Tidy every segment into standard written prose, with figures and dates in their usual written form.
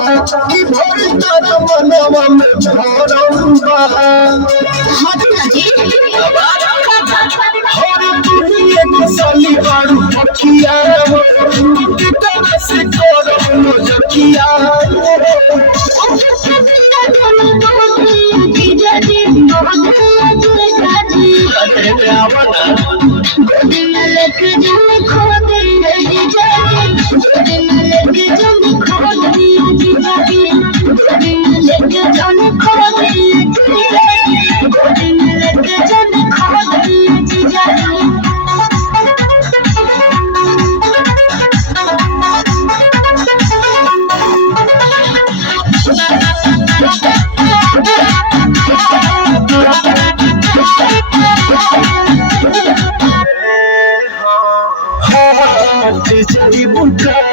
की भरता मनवा में झरम्बा और दुनिया के साली बारू पखिया कितना से करम जकिया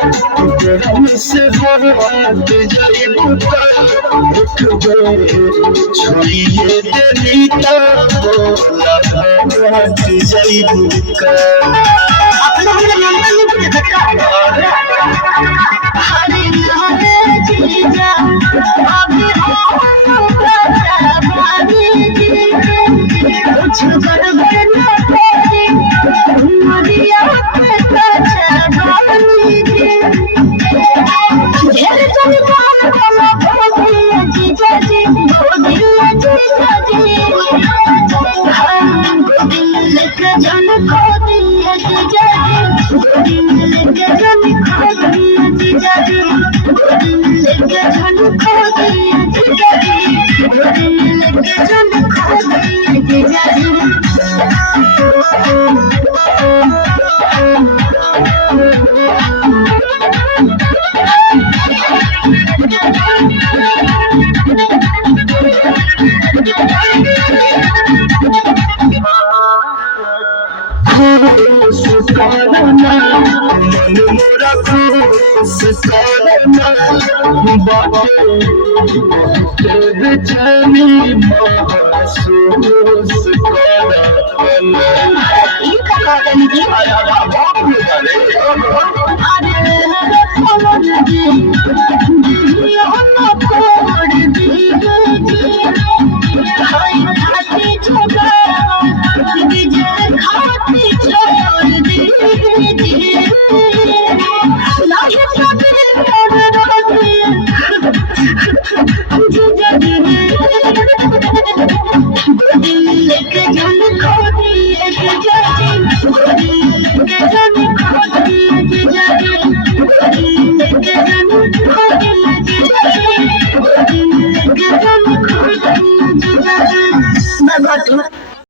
से बर्बाद जाइबुका एक बेर छोड़िए देली तो बोला भगत जाइबुका अपना हरे हरे जीजा अभी हम बाबी जी कुछ गड़बड़ न करे मरिया पे कचा बानी जी घेर चली काम कला भोगिया जीजा जी भोगिया जीजा जी दिल लेके जन खो दिया जीजा जी दिल लेके जन खो दिया जीजा जी दिल लेके जन खो दिया जीजा जी दिल लेके जन खो दिया जीजा जी लेके जन खो दिए